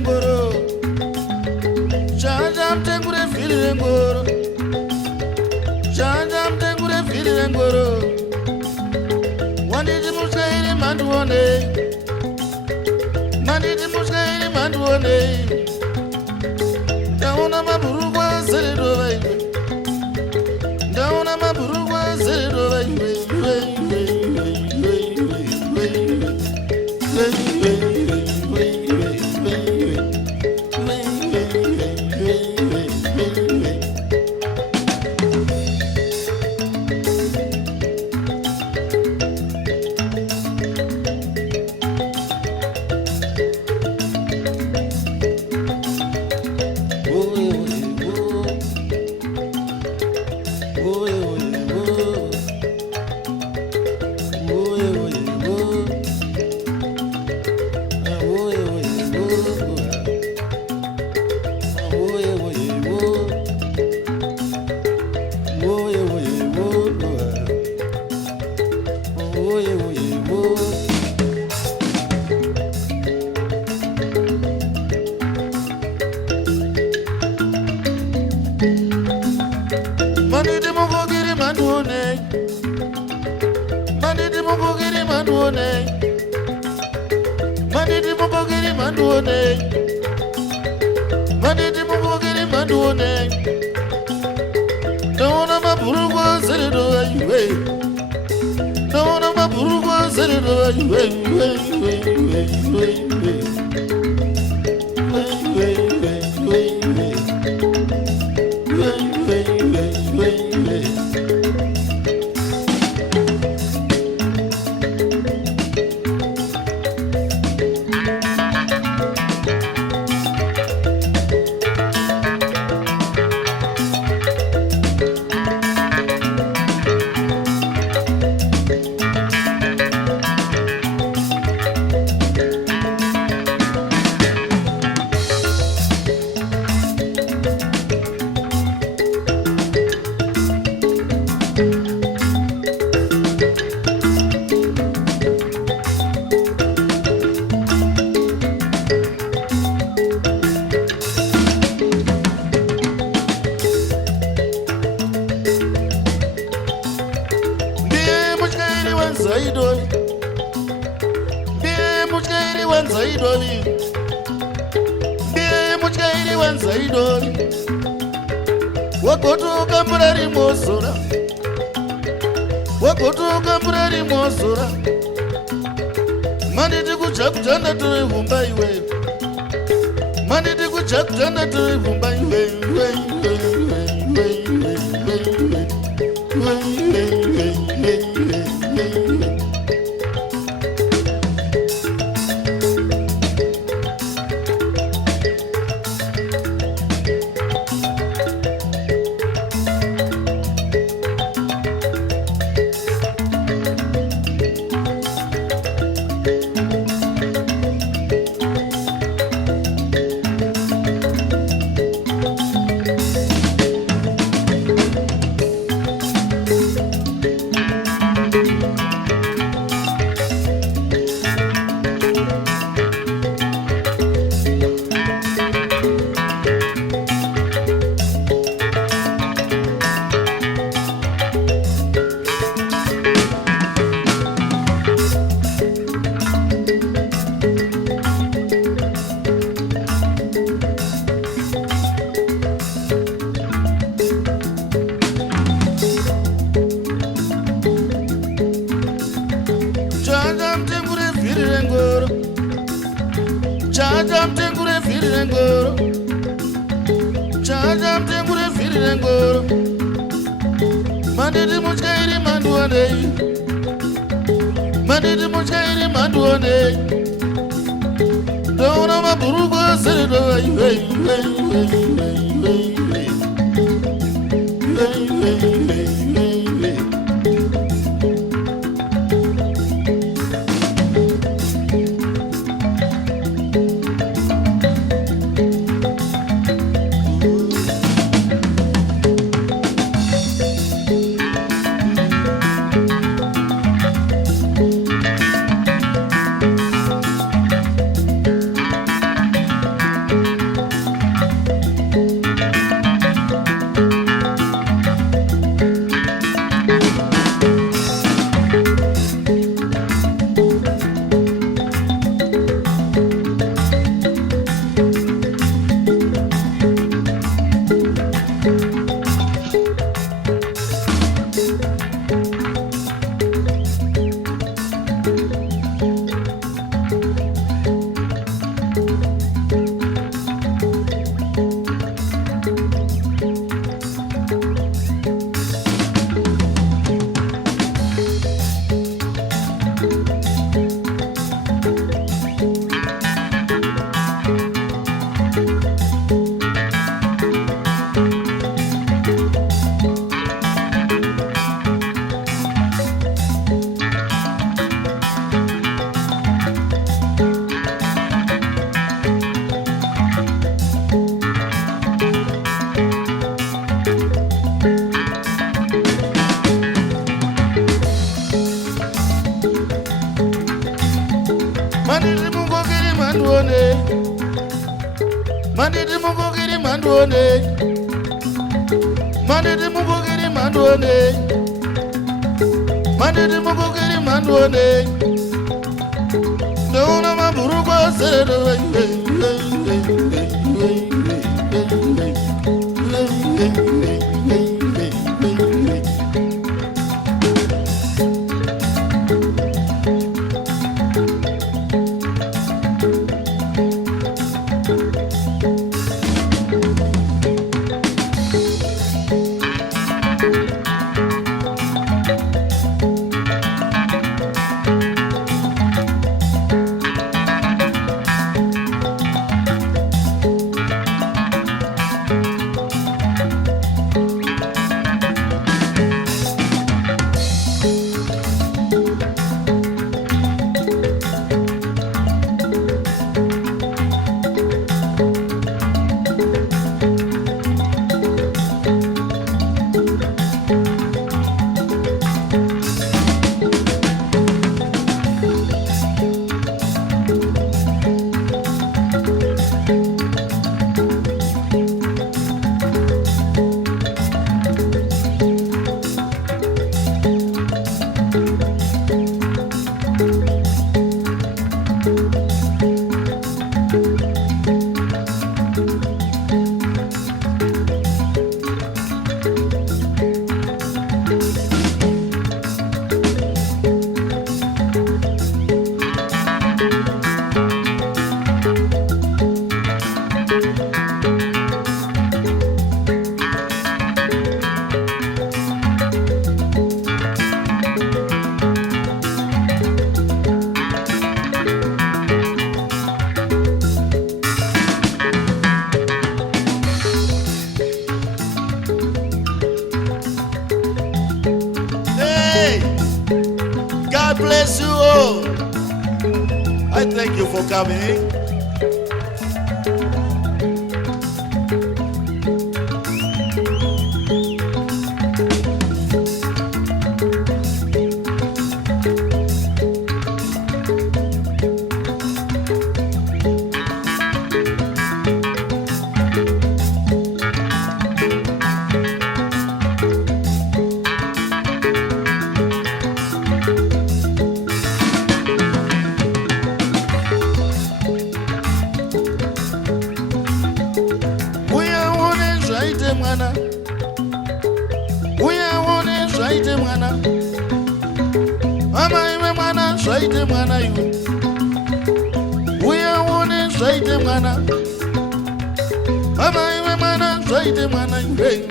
ngoro. Chanja mtengure vhiri ngoro. Chanja mtengure vhiri ngoro. Wanditi mutyairi mandione. Manditi mutyairi mandione. Ndaona maburukwa azere vaive. Ndaona maburukwa azere vaive. Manditi mukugiri manduone. Manditi mukugiri manduone. Manditi mukugiri manduone. Manditi mukugiri manduone. Ndaona maburukwa azere vaive. Ndaona maburukwa azere vaive. Wakotoka mburari mosora. Wakotoka mburari mosora. Manditi kuchakutanda tore humba iwe. Manditi kuchakutanda tore humba iwe. Chaja mtengure vhiri ngoro. Chaja mtengure vhiri ngoro. Manditi mutyairi manduone. Manditi mutyairi manduone. Ndaona maburukwa azere vaive. Mandidi mukukiri manduone. Mandidi mukukiri manduone. Mandidi mukukiri manduone. Dona maburuko seredo. God bless you all. I thank you for coming. Mwana, uyaone zvaite mwana. Mama iwe mwana zvaite mwana iwe. Uyaone zvaite mwana. Mama iwe mwana zvaite mwana iwe.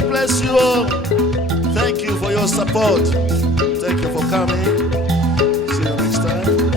God bless you all. Thank you for your support. Thank you for coming. See you next time.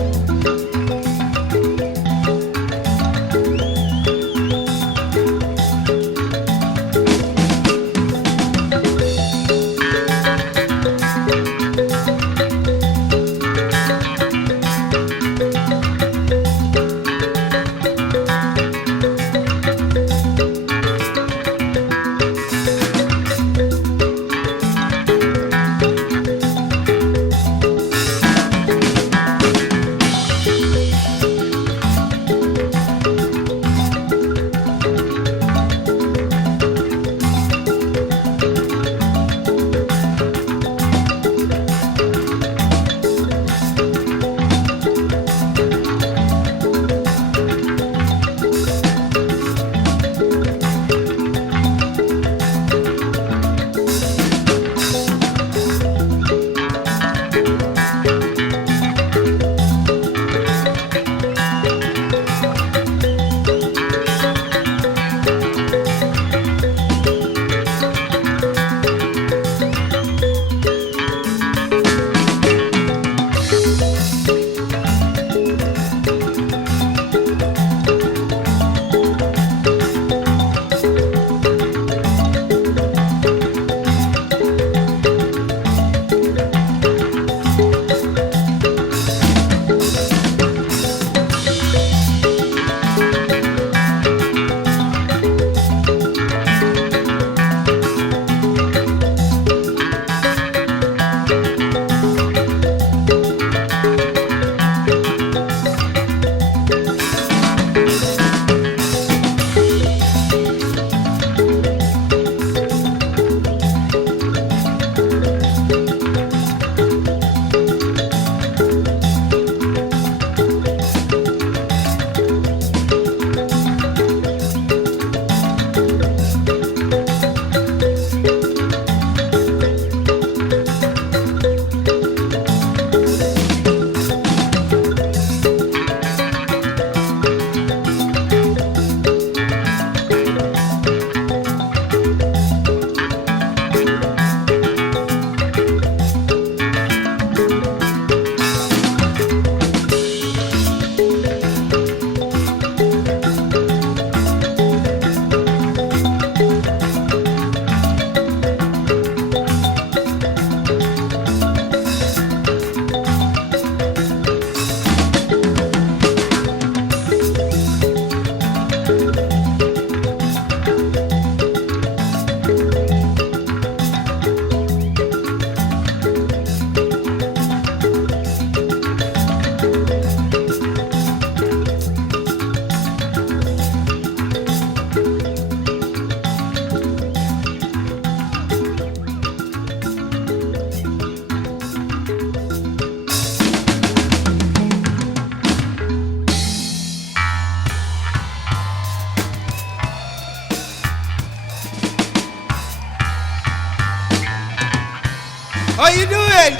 How you doing?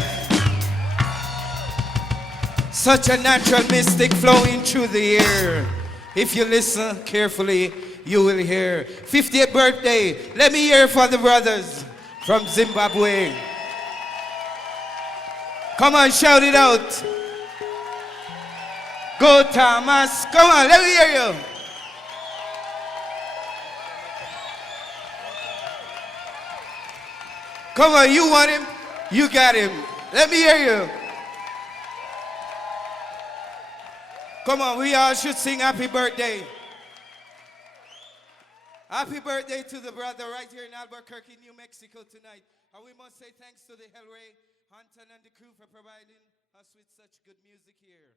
Such a natural mystic flowing through the air. If you listen carefully, you will hear. 50th birthday. Let me hear for the brothers from Zimbabwe. Come on, shout it out. Go Thomas. Come on, let me hear you. Come on, you want him? You got him. Let me hear you. Come on, we all should sing happy birthday. Happy birthday to the brother right here in Albuquerque, New Mexico tonight. And we must say thanks to the Hellray, Hunter and the crew for providing us with such good music here.